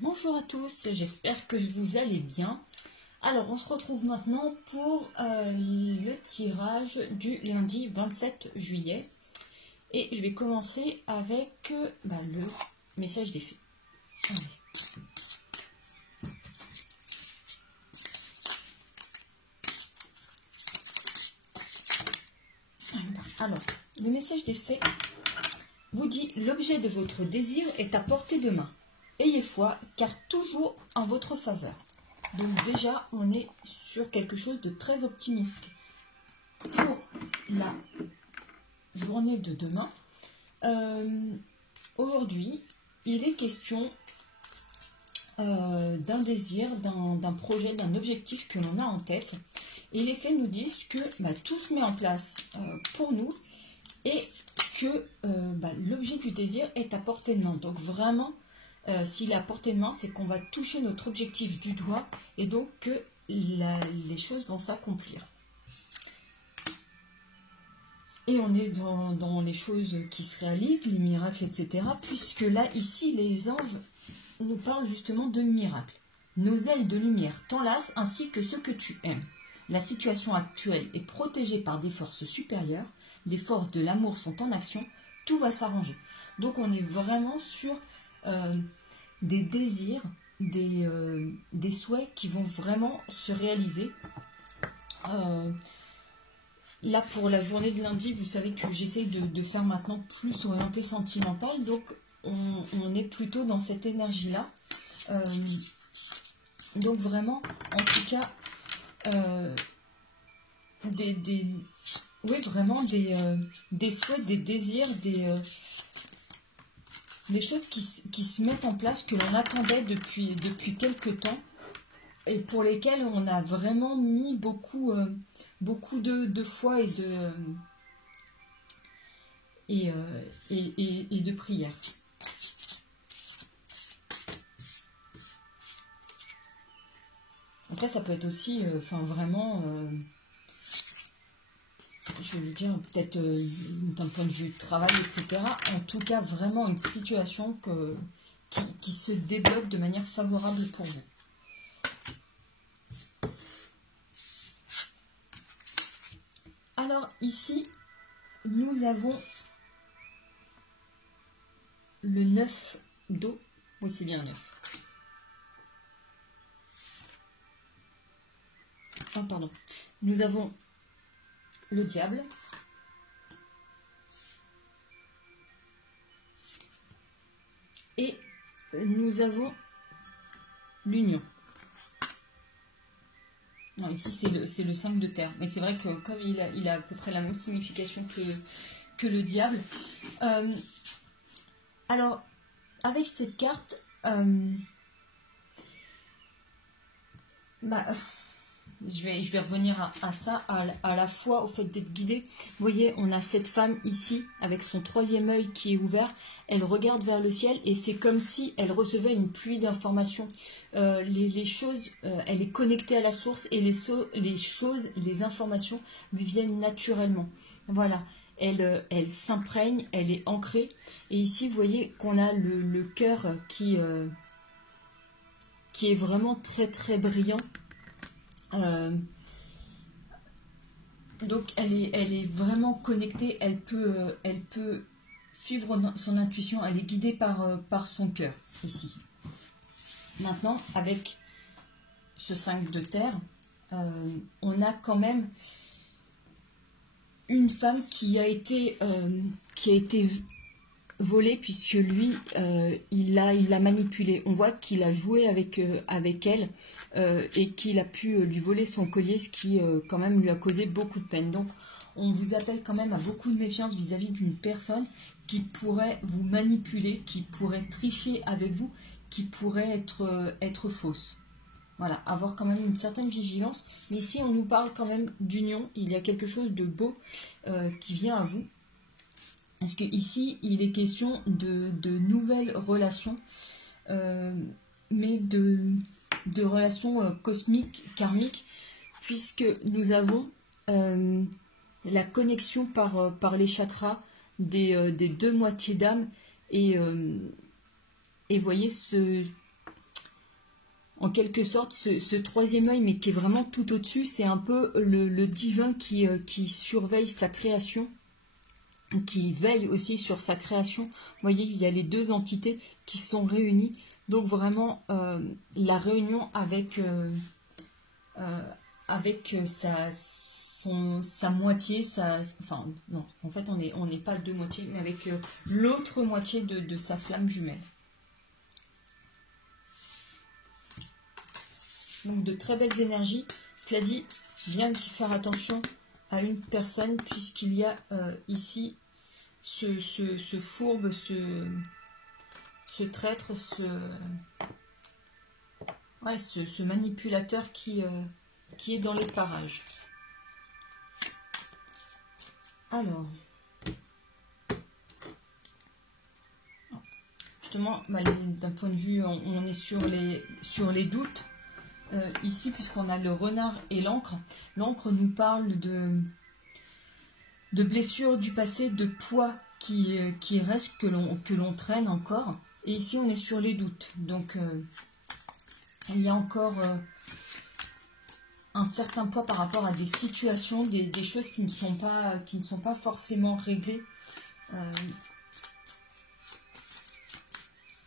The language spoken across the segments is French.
Bonjour à tous, j'espère que vous allez bien. Alors, on se retrouve maintenant pour le tirage du lundi 27 juillet. Et je vais commencer avec le message des fées. Allez. Alors, le message des fées vous dit: l'objet de votre désir est à portée de main. Ayez foi, car toujours en votre faveur. Donc déjà, on est sur quelque chose de très optimiste. Pour la journée de demain, aujourd'hui, il est question d'un désir, d'un projet, d'un objectif que l'on a en tête. Et les faits nous disent que tout se met en place pour nous et que l'objet du désir est à portée de main. Donc vraiment, s'il est à portée de main, c'est qu'on va toucher notre objectif du doigt et donc que les choses vont s'accomplir. Et on est dans les choses qui se réalisent, les miracles, etc. Puisque là, ici, les anges nous parlent justement de miracles. Nos ailes de lumière t'enlacent ainsi que ceux que tu aimes. La situation actuelle est protégée par des forces supérieures. Les forces de l'amour sont en action. Tout va s'arranger. Donc on est vraiment sur des désirs, des souhaits qui vont vraiment se réaliser. Là, pour la journée de lundi, vous savez que j'essaie de faire maintenant plus orienté sentimental. Donc, on est plutôt dans cette énergie-là. Donc, vraiment, en tout cas, vraiment des souhaits, des désirs, des choses qui se mettent en place, que l'on attendait depuis quelques temps et pour lesquelles on a vraiment mis beaucoup de foi et de prière. Après, ça peut être aussi, vraiment, je vais vous dire, peut-être d'un point de vue de travail, etc. En tout cas, vraiment une situation qui se débloque de manière favorable pour vous. Alors ici, nous avons le 9 d'eau. Oui, c'est bien 9. Ah, pardon. Nous avons le diable. Et nous avons l'union. Non, ici c'est le 5 de terre. Mais c'est vrai que comme il a à peu près la même signification que le diable. Alors, avec cette carte, je vais revenir à ça, à la fois au fait d'être guidée. Vous voyez, on a cette femme ici, avec son troisième œil qui est ouvert. Elle regarde vers le ciel et c'est comme si elle recevait une pluie d'informations. Les choses, elle est connectée à la source et les choses, les informations lui viennent naturellement. Voilà, elle s'imprègne, elle est ancrée. Et ici, vous voyez qu'on a le cœur qui est vraiment très très brillant. Donc elle est vraiment connectée, elle peut suivre son intuition, elle est guidée par son cœur ici. Maintenant, avec ce 5 de terre, on a quand même une femme qui a été volée, puisque lui, il l'a manipulée. On voit qu'il a joué avec elle et qu'il a pu lui voler son collier, ce qui quand même lui a causé beaucoup de peine. Donc on vous appelle quand même à beaucoup de méfiance vis-à-vis d'une personne qui pourrait vous manipuler, qui pourrait tricher avec vous, qui pourrait être fausse. Voilà, avoir quand même une certaine vigilance. Mais ici, on nous parle quand même d'union. Il y a quelque chose de beau qui vient à vous. Parce que ici, il est question de nouvelles relations, mais de relations cosmiques, karmiques, puisque nous avons la connexion par les chakras des deux moitiés d'âme. Et voyez, en quelque sorte, ce troisième œil, mais qui est vraiment tout au-dessus, c'est un peu le divin qui surveille sa création, qui veille aussi sur sa création. Vous voyez, il y a les deux entités qui sont réunies. Donc vraiment, la réunion avec sa moitié, enfin non, en fait on n'est pas deux moitiés, mais avec l'autre moitié de sa flamme jumelle. Donc de très belles énergies. Cela dit, bien faire attention à une personne, puisqu'il y a ici ce fourbe, ce traître, ce manipulateur qui est dans les parages. Alors, justement, d'un point de vue, on est sur les doutes. Ici, puisqu'on a le renard et l'encre, l'encre nous parle de blessures du passé, de poids qui reste, que l'on traîne encore. Et ici, on est sur les doutes. Donc, il y a encore un certain poids par rapport à des situations, des choses qui ne sont pas forcément réglées.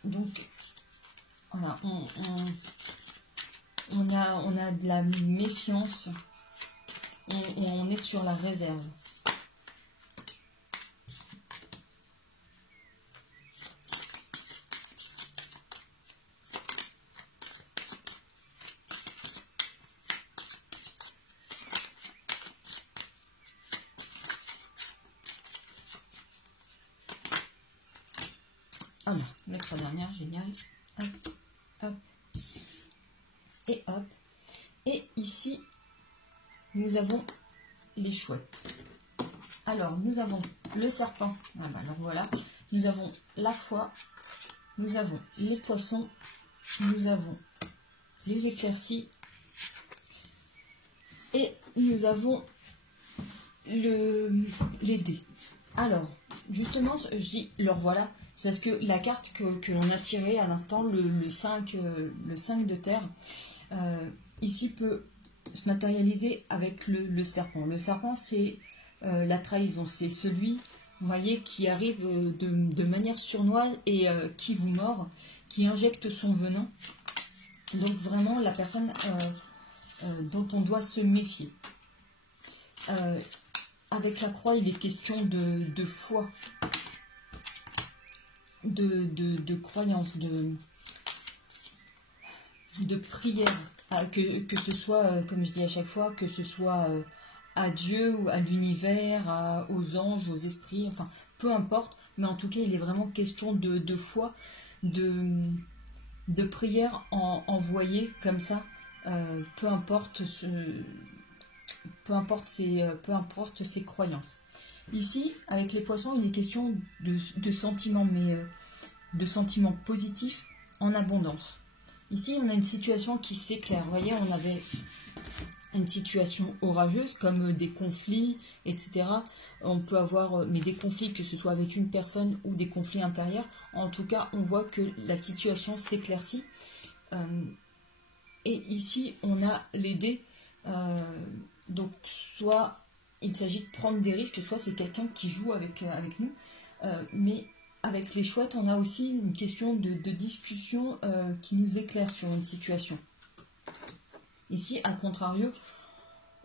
Donc, voilà, on a de la méfiance, on est sur la réserve. Ah non, les trois dernières, génial. Hop, hop. Et hop. Et ici, nous avons les chouettes. Alors, nous avons le serpent. Ah bah, alors voilà. Nous avons la foi. Nous avons les poissons. Nous avons les éclaircies. Et nous avons les dés. Alors, justement, je dis leur voilà. C'est parce que la carte que l'on a tirée à l'instant, le 5 de terre, ici peut se matérialiser avec le serpent. Le serpent, c'est la trahison. C'est celui, vous voyez, qui arrive de manière sournoise et qui vous mord, qui injecte son venin. Donc vraiment, la personne dont on doit se méfier. Avec la croix, il est question de foi. De croyance, de prière, que ce soit, comme je dis à chaque fois, que ce soit à Dieu, ou à l'univers, aux anges, aux esprits, enfin, peu importe, mais en tout cas, il est vraiment question de foi, de prière envoyée comme ça, peu importe ses croyances. Ici, avec les poissons, il est question de sentiments, mais de sentiments positifs en abondance. Ici, on a une situation qui s'éclaire. Vous voyez, on avait une situation orageuse, comme des conflits, etc. On peut avoir mais des conflits, que ce soit avec une personne ou des conflits intérieurs. En tout cas, on voit que la situation s'éclaircit. Et ici, on a les dés. Donc, soit il s'agit de prendre des risques, soit c'est quelqu'un qui joue avec nous. Mais avec les chouettes, on a aussi une question de discussion qui nous éclaire sur une situation. Ici, à contrario,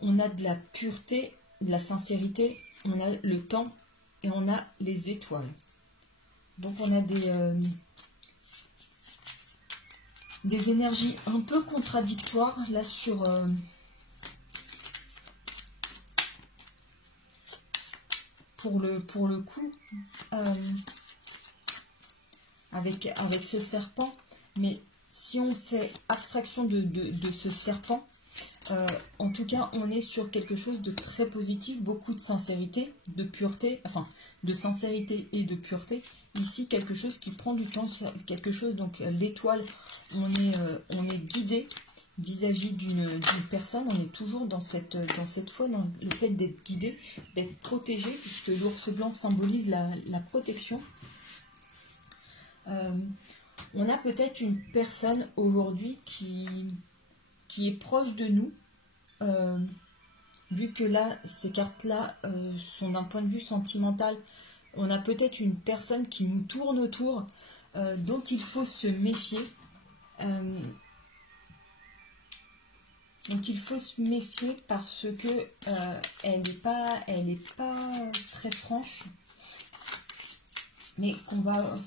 on a de la pureté, de la sincérité, on a le temps et on a les étoiles. Donc on a des énergies un peu contradictoires là sur... Pour le coup, avec ce serpent, mais si on fait abstraction de ce serpent, en tout cas, on est sur quelque chose de très positif, beaucoup de sincérité, de pureté, enfin, de sincérité et de pureté. Ici, quelque chose qui prend du temps, quelque chose, donc l'étoile, on est guidé vis-à-vis d'une personne, on est toujours dans cette foi, dans le fait d'être guidé, d'être protégé, puisque l'ours blanc symbolise la protection. On a peut-être une personne aujourd'hui qui est proche de nous, vu que là, ces cartes-là sont d'un point de vue sentimental. On a peut-être une personne qui nous tourne autour, dont il faut se méfier. Donc il faut se méfier parce que elle est pas très franche, mais qu'on va,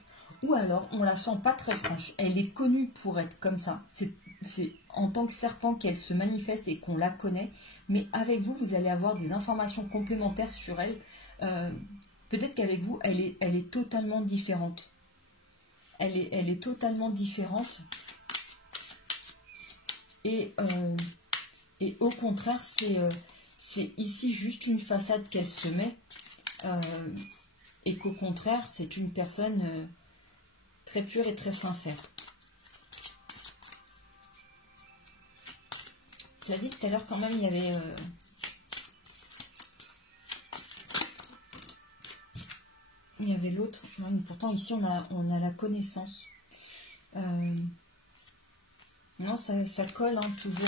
ou alors on la sent pas très franche. Elle est connue pour être comme ça. C'est en tant que serpent qu'elle se manifeste et qu'on la connaît. Mais avec vous, vous allez avoir des informations complémentaires sur elle. Peut-être qu'avec vous, elle est totalement différente. Elle est totalement différente. Et au contraire, c'est ici juste une façade qu'elle se met. Et qu'au contraire, c'est une personne très pure et très sincère. Cela dit, tout à l'heure, quand même, il y avait... il y avait l'autre. Pourtant, ici, on a la connaissance. Non, ça colle hein, toujours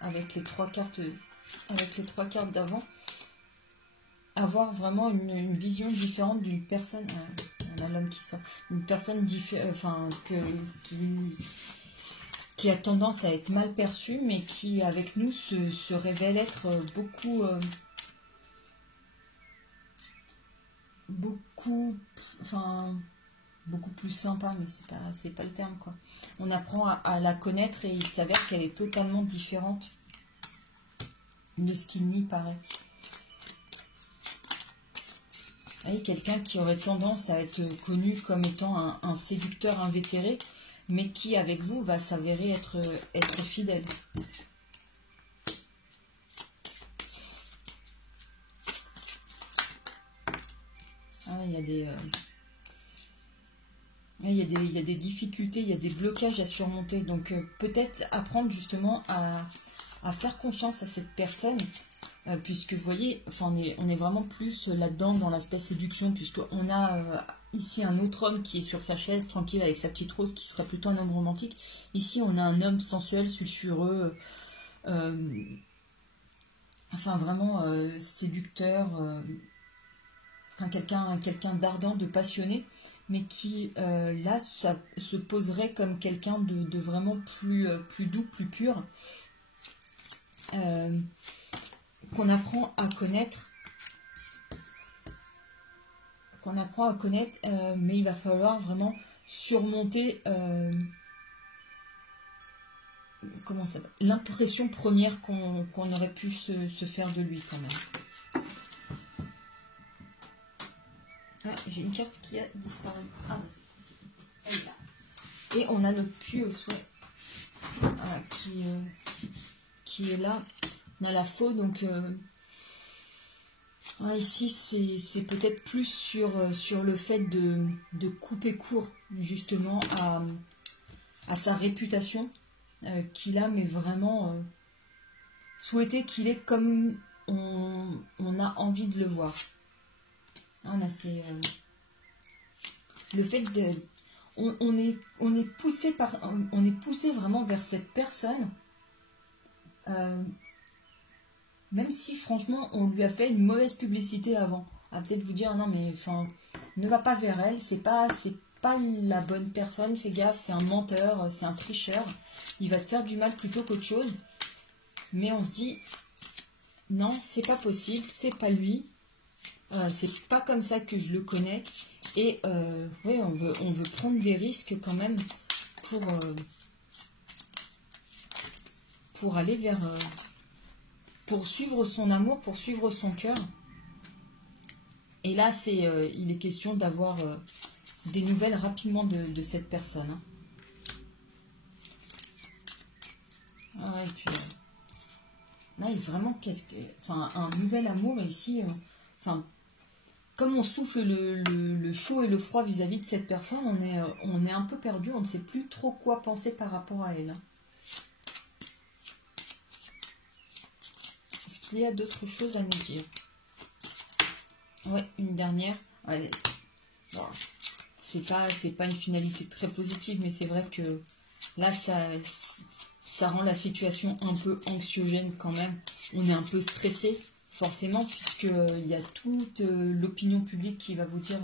avec les trois cartes d'avant. Avoir vraiment une vision différente d'une personne. On a l'homme qui sort. Une personne qui a tendance à être mal perçue, mais qui avec nous se révèle être beaucoup plus sympa, mais c'est pas le terme quoi. On apprend à la connaître et il s'avère qu'elle est totalement différente de ce qu'il n'y paraît. Vous voyez, quelqu'un qui aurait tendance à être connu comme étant un séducteur invétéré, mais qui avec vous va s'avérer être fidèle. Ah, il y a des difficultés, il y a des blocages à surmonter. Donc peut-être apprendre justement à faire confiance à cette personne, puisque vous voyez, on est vraiment plus là-dedans dans l'aspect séduction, puisqu'on a ici un autre homme qui est sur sa chaise, tranquille, avec sa petite rose, qui serait plutôt un homme romantique. Ici, on a un homme sensuel, sulfureux, vraiment séducteur, quelqu'un d'ardent, de passionné, mais qui là ça se poserait comme quelqu'un de vraiment plus doux, plus pur, qu'on apprend à connaître, mais il va falloir vraiment surmonter l'impression première qu'on aurait pu se faire de lui quand même. Ah, j'ai une carte qui a disparu. Ah, elle est là. Et on a le puits au souhait qui est là. On a la faux, donc ici c'est peut-être plus sur le fait de couper court justement à sa réputation qu'il a, mais vraiment souhaiter qu'il est comme on a envie de le voir. Là, c'est le fait de... On est poussé vraiment vers cette personne, même si franchement on lui a fait une mauvaise publicité avant. À peut-être vous dire non mais ne va pas vers elle, c'est pas la bonne personne, fais gaffe, c'est un menteur, c'est un tricheur, il va te faire du mal plutôt qu'autre chose. Mais on se dit non, c'est pas possible, c'est pas lui. C'est pas comme ça que je le connais, et oui, on veut prendre des risques quand même pour aller vers pour suivre son amour, pour suivre son cœur. Et là il est question d'avoir des nouvelles rapidement de cette personne, hein. Et puis là il vraiment un nouvel amour ici, comme on souffle le chaud et le froid vis-à-vis de cette personne, on est un peu perdu, on ne sait plus trop quoi penser par rapport à elle. Est-ce qu'il y a d'autres choses à nous dire? Ouais, une dernière. Allez. Bon. pas une finalité très positive, mais c'est vrai que là, ça rend la situation un peu anxiogène quand même. On est un peu stressé, forcément, puisqu'il y a toute l'opinion publique qui va vous dire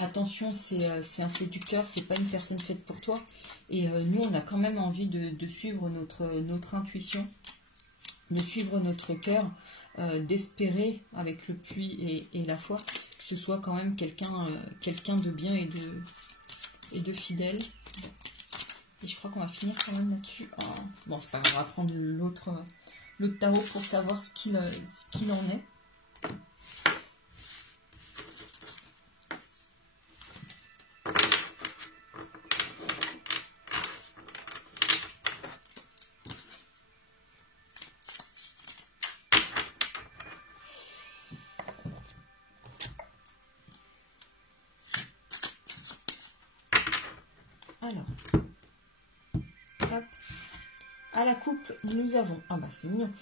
attention, c'est un séducteur, c'est pas une personne faite pour toi. Et nous, on a quand même envie de suivre notre intuition, de suivre notre cœur, d'espérer avec le puits et la foi que ce soit quand même quelqu'un de bien et de fidèle. Et je crois qu'on va finir quand même là-dessus. Oh. Bon, c'est pas grave, on va prendre l'autre tarot pour savoir ce qu'il en est. Alors, hop. À la coupe, nous avons, ah bah c'est mignon,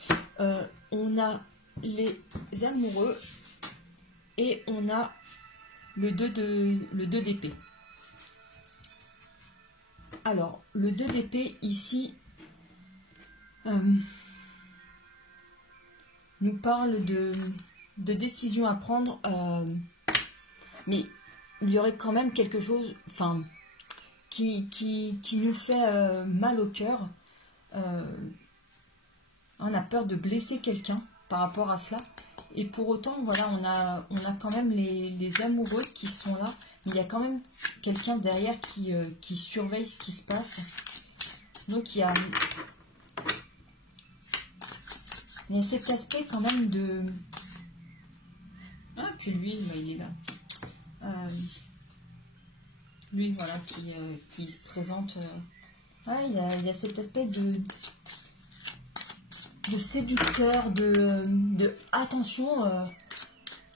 on a les amoureux et on a le 2 d'épée. Alors, le 2 d'épée ici nous parle de décisions à prendre, mais il y aurait quand même quelque chose, enfin, qui nous fait mal au cœur. On a peur de blesser quelqu'un par rapport à cela. Et pour autant, voilà, on a quand même les amoureux qui sont là. Mais il y a quand même quelqu'un derrière qui surveille ce qui se passe. Donc il y a cet aspect quand même de... Ah, puis lui, bah, il est là. Lui, voilà, qui se présente... Ah, il y a cet aspect de séducteur, de attention,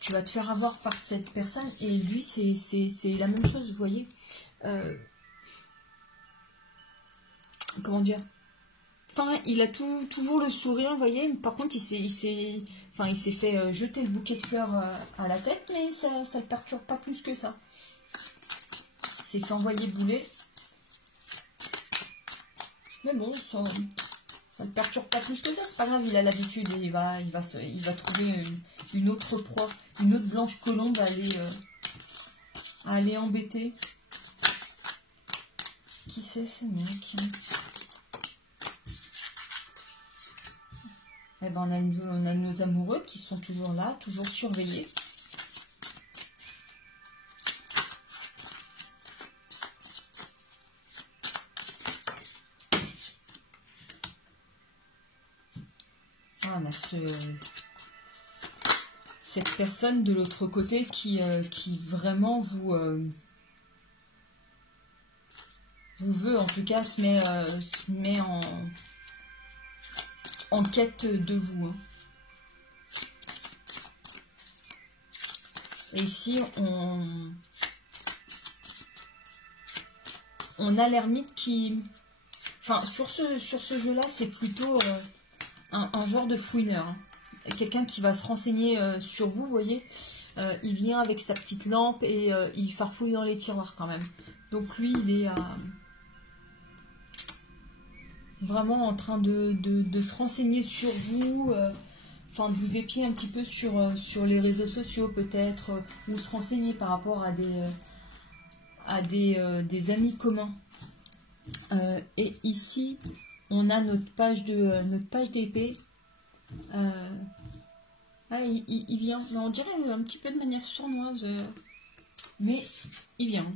tu vas te faire avoir par cette personne. Et lui, c'est la même chose, vous voyez. Comment dire? Enfin, il a toujours le sourire, vous voyez. Par contre, il s'est fait jeter le bouquet de fleurs à la tête, mais ça ne le perturbe pas plus que ça. C'est fait envoyer bouler. Mais bon, ça ne perturbe pas plus que ça, c'est pas grave, il a l'habitude et il va trouver une autre proie, une autre blanche colombe à aller embêter. Qui c'est ce mec? Eh ben on a nos amoureux qui sont toujours là, toujours surveillés. On a cette personne de l'autre côté qui vraiment vous veut, en tout cas, se met en quête de vous. Et ici, on a l'ermite qui... Enfin, sur ce jeu-là, c'est plutôt... un genre de fouineur, hein. Quelqu'un qui va se renseigner sur vous, vous voyez. Il vient avec sa petite lampe et il farfouille dans les tiroirs quand même. Donc lui, il est vraiment en train de se renseigner sur vous, enfin de vous épier un petit peu sur les réseaux sociaux peut-être, ou se renseigner par rapport à des amis communs. Et ici, on a notre page d'épée. Ah, il vient. Mais on dirait un petit peu de manière sournoise. Mais il vient.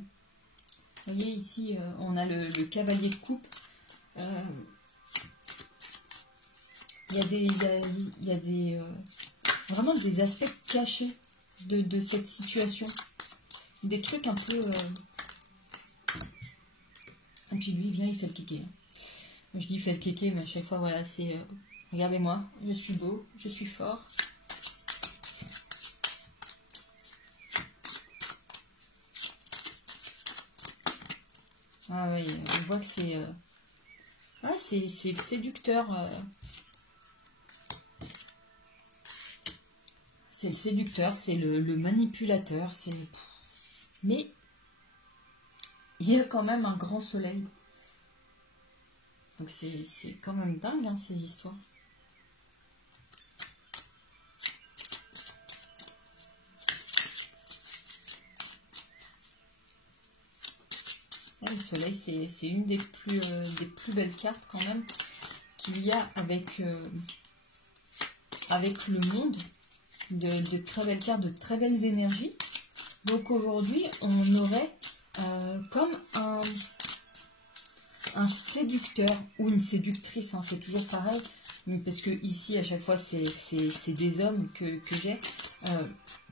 Vous voyez, ici, on a le cavalier de coupe. Il y a vraiment des aspects cachés de cette situation. Des trucs un peu... Et puis lui, il vient, il fait le kéké. Je dis il fait le kéké, mais à chaque fois, voilà, c'est... regardez-moi, je suis beau, je suis fort. Ah oui, on voit que c'est... Ah, c'est le séducteur. C'est le séducteur, c'est le manipulateur. Mais il y a quand même un grand soleil. Donc c'est quand même dingue, hein, ces histoires. Là, le soleil, c'est une des plus belles cartes quand même qu'il y a avec, avec le monde. De très belles cartes, de très belles énergies. Donc aujourd'hui, on aurait comme un séducteur ou une séductrice, hein, c'est toujours pareil, parce que ici à chaque fois c'est des hommes que j'ai, en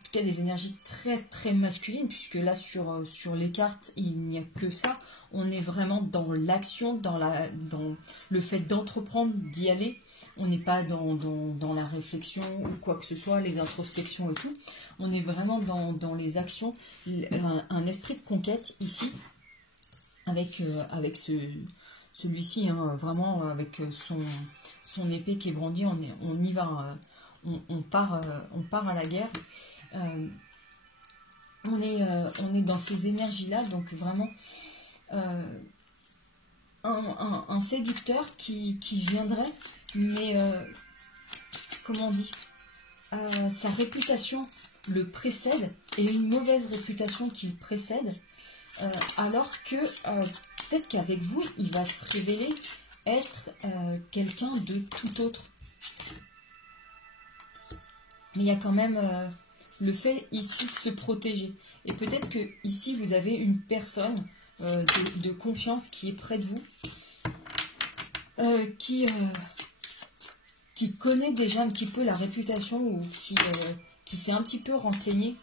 tout cas des énergies très très masculines, puisque là sur les cartes il n'y a que ça, on est vraiment dans l'action, dans le fait d'entreprendre, d'y aller. On n'est pas dans la réflexion ou quoi que ce soit, les introspections et tout. On est vraiment dans les actions, un esprit de conquête ici, avec celui-ci, hein, vraiment avec son épée qui est brandie, on y va, on part à la guerre. On est dans ces énergies-là, donc vraiment un séducteur qui viendrait, mais comment on dit, sa réputation le précède, et une mauvaise réputation qui le précède, alors que peut-être qu'avec vous, il va se révéler être quelqu'un de tout autre. Mais il y a quand même le fait ici de se protéger. Et peut-être que ici, vous avez une personne de confiance qui est près de vous, qui connaît déjà un petit peu la réputation, ou qui s'est un petit peu renseigné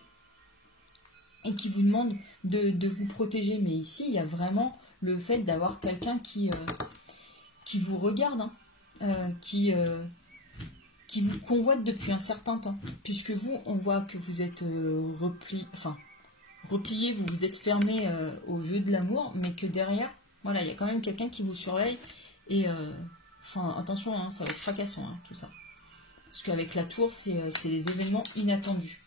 et qui vous demande de vous protéger. Mais ici, il y a vraiment le fait d'avoir quelqu'un qui vous regarde, hein, qui vous convoite depuis un certain temps. Puisque vous, on voit que vous êtes replié, vous vous êtes fermé au jeu de l'amour, mais que derrière, voilà, il y a quand même quelqu'un qui vous surveille. Et attention, hein, ça va être fracassant, hein, tout ça. Parce qu'avec la tour, c'est les événements inattendus.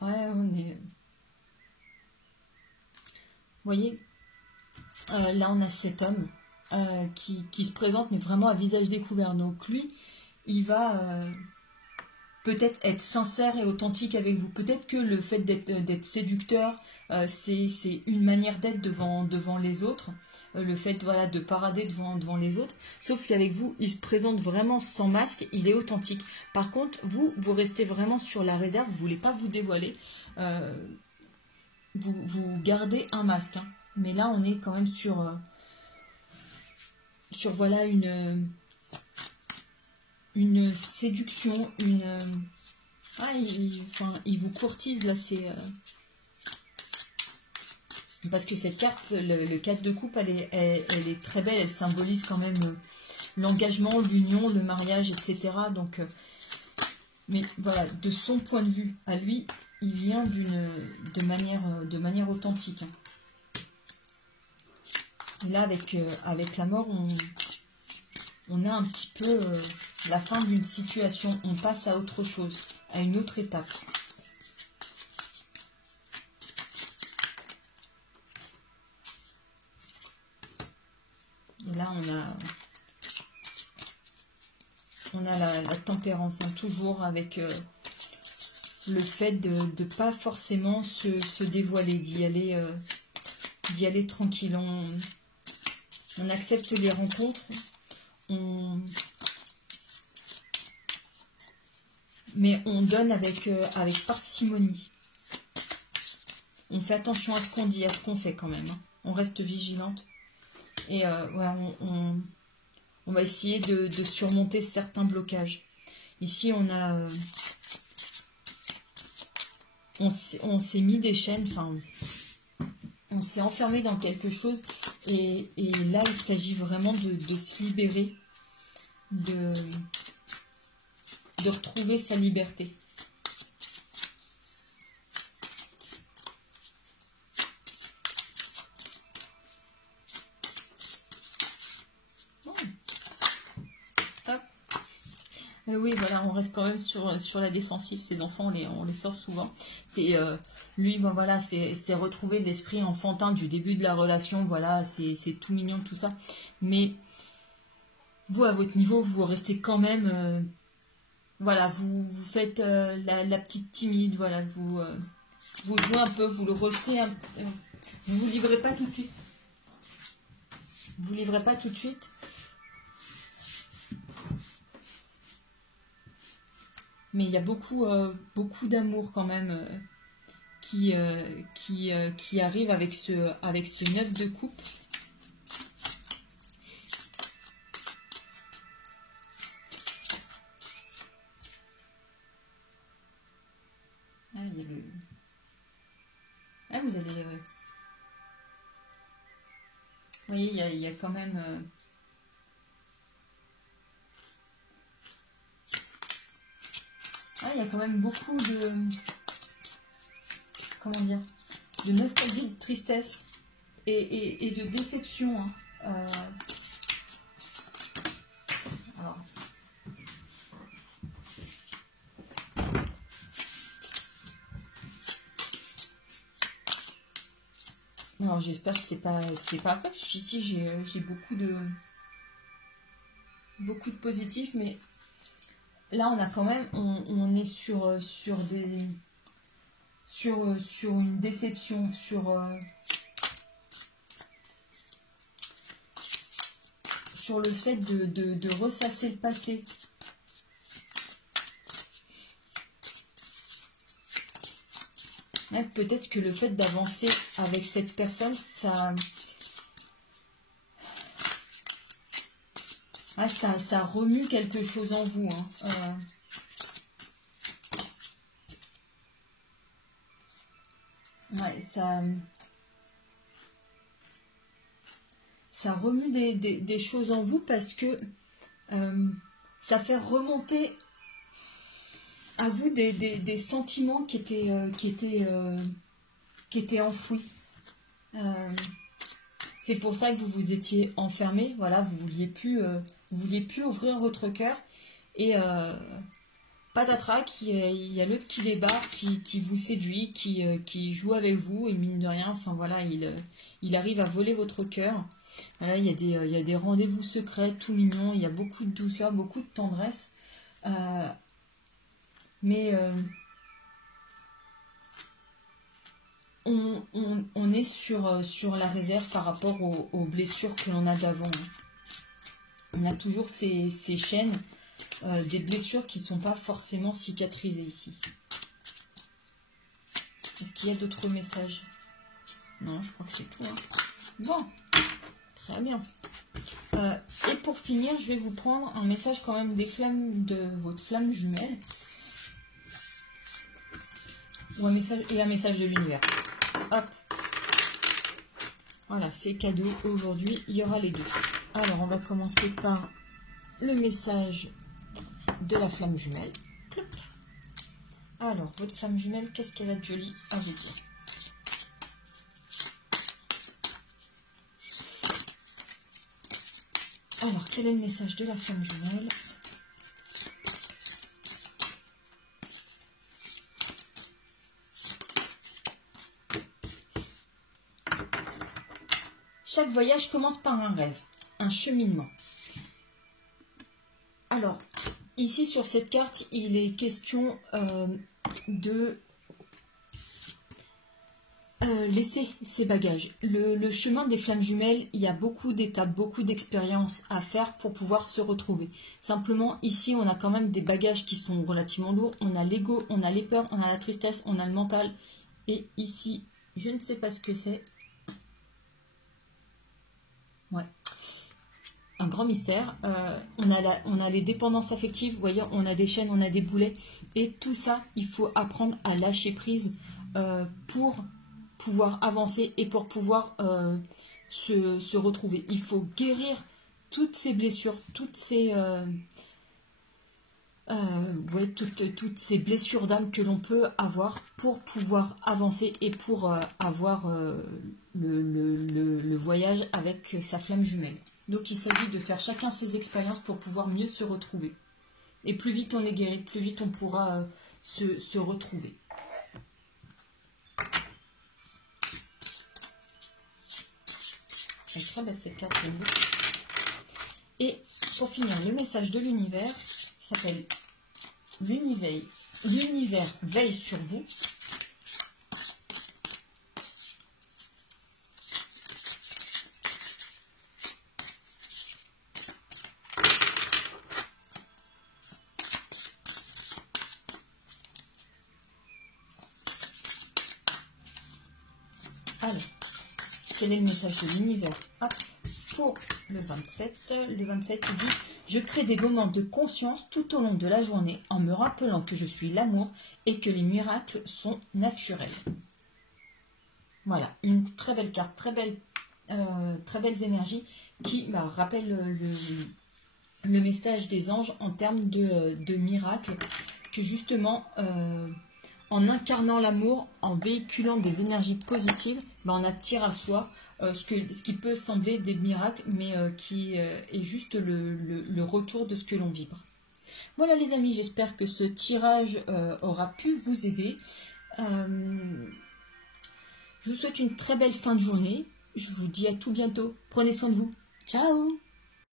Ouais, on est... Vous voyez, là on a cet homme qui se présente, mais vraiment à visage découvert. Donc lui, il va peut-être être sincère et authentique avec vous. Peut-être que le fait d'être séducteur, c'est une manière d'être devant les autres. Le fait, voilà, de parader devant les autres. Sauf qu'avec vous, il se présente vraiment sans masque, il est authentique. Par contre, vous restez vraiment sur la réserve, vous ne voulez pas vous dévoiler. Vous gardez un masque, hein. Mais là, on est quand même sur voilà, une séduction, il vous courtise, là, c'est... Parce que cette carte, le 4 de coupe, elle est très belle, elle symbolise quand même l'engagement, l'union, le mariage, etc. Donc, mais voilà, de son point de vue, à lui, il vient de manière authentique, hein. Et là, avec la mort, on a un petit peu la fin d'une situation, on passe à autre chose, à une autre étape. Et là, on a la tempérance, hein, toujours avec le fait de ne pas forcément se dévoiler, d'y aller tranquille. On accepte les rencontres, mais on donne avec parcimonie. On fait attention à ce qu'on dit, à ce qu'on fait quand même, hein. On reste vigilante. Et voilà, on va essayer de surmonter certains blocages. Ici, on s'est mis des chaînes, enfin, on s'est enfermé dans quelque chose. Et là, il s'agit vraiment de se libérer, de retrouver sa liberté. Oui, voilà, on reste quand même sur la défensive. Ces enfants, on les sort souvent. C'est lui, ben voilà, c'est retrouver l'esprit enfantin du début de la relation. Voilà, c'est tout mignon tout ça. Mais vous, à votre niveau, vous restez quand même, voilà, vous faites la petite timide. Voilà, vous jouez un peu, vous le rejetez. Vous vous livrez pas tout de suite. Vous livrez pas tout de suite. Mais il y a beaucoup d'amour quand même qui arrive avec ce 9 de coupe. Ah, il y a le... Ah, vous allez... Vous voyez, il y a quand même... Ah, il y a quand même beaucoup de... Comment dire? De nostalgie, de tristesse et de déception. Hein. Alors... Alors j'espère que c'est pas après, parce qu'ici j'ai beaucoup de positifs, mais là on a quand même on est sur une déception, sur le fait de ressasser le passé. Ouais, peut-être que le fait d'avancer avec cette personne, ça remue quelque chose en vous. Hein. Ouais, ça remue des choses en vous parce que ça fait remonter à vous des sentiments qui étaient enfouis. C'est pour ça que vous vous étiez enfermé. Voilà, vous vouliez plus ouvrir votre cœur. Et patatras, il y a l'autre qui débarque, qui vous séduit, qui joue avec vous. Et mine de rien, enfin voilà, il arrive à voler votre cœur. Voilà, il y a des rendez-vous secrets, tout mignon. Il y a beaucoup de douceur, beaucoup de tendresse. Mais on est sur la réserve par rapport aux blessures que l'on a d'avant. On a toujours ces chaînes, des blessures qui ne sont pas forcément cicatrisées ici. Est-ce qu'il y a d'autres messages? Non, je crois que c'est tout. Hein. Bon, très bien. Et pour finir, je vais vous prendre un message quand même de votre flamme jumelle. Ou un message de l'univers. Hop. Voilà, c'est cadeau. Aujourd'hui, il y aura les deux. Alors, on va commencer par le message de la flamme jumelle. Alors, votre flamme jumelle, qu'est-ce qu'elle a de joli à vous dire? Alors, quel est le message de la flamme jumelle? Chaque voyage commence par un rêve, un cheminement. Alors, ici sur cette carte, il est question de laisser ses bagages. Le chemin des flammes jumelles, il y a beaucoup d'étapes, beaucoup d'expériences à faire pour pouvoir se retrouver. Simplement, ici, on a quand même des bagages qui sont relativement lourds. On a l'ego, on a les peurs, on a la tristesse, on a le mental. Et ici, je ne sais pas ce que c'est. Ouais. Un grand mystère. On a les dépendances affectives, vous voyez, on a des chaînes, on a des boulets. Et tout ça, il faut apprendre à lâcher prise pour pouvoir avancer et pour pouvoir se retrouver. Il faut guérir toutes ces blessures, toutes ces blessures d'âme que l'on peut avoir pour pouvoir avancer et pour avoir le voyage avec sa flamme jumelle. Donc il s'agit de faire chacun ses expériences pour pouvoir mieux se retrouver. Et plus vite on est guéri, plus vite on pourra se retrouver. C'est très belle cette carte. Et pour finir, le message de l'univers s'appelle l'univers. L'univers veille sur vous. Alors, quel est le message de l'univers pour le 27? Le 27, il dit « Je crée des moments de conscience tout au long de la journée en me rappelant que je suis l'amour et que les miracles sont naturels. » Voilà, une très belle carte, très belles énergies qui rappelle le message des anges en termes de miracles, que justement, en incarnant l'amour, en véhiculant des énergies positives, on attire à soi ce qui peut sembler des miracles, mais qui est juste le retour de ce que l'on vibre. Voilà les amis, j'espère que ce tirage aura pu vous aider. Je vous souhaite une très belle fin de journée. Je vous dis à tout bientôt. Prenez soin de vous. Ciao!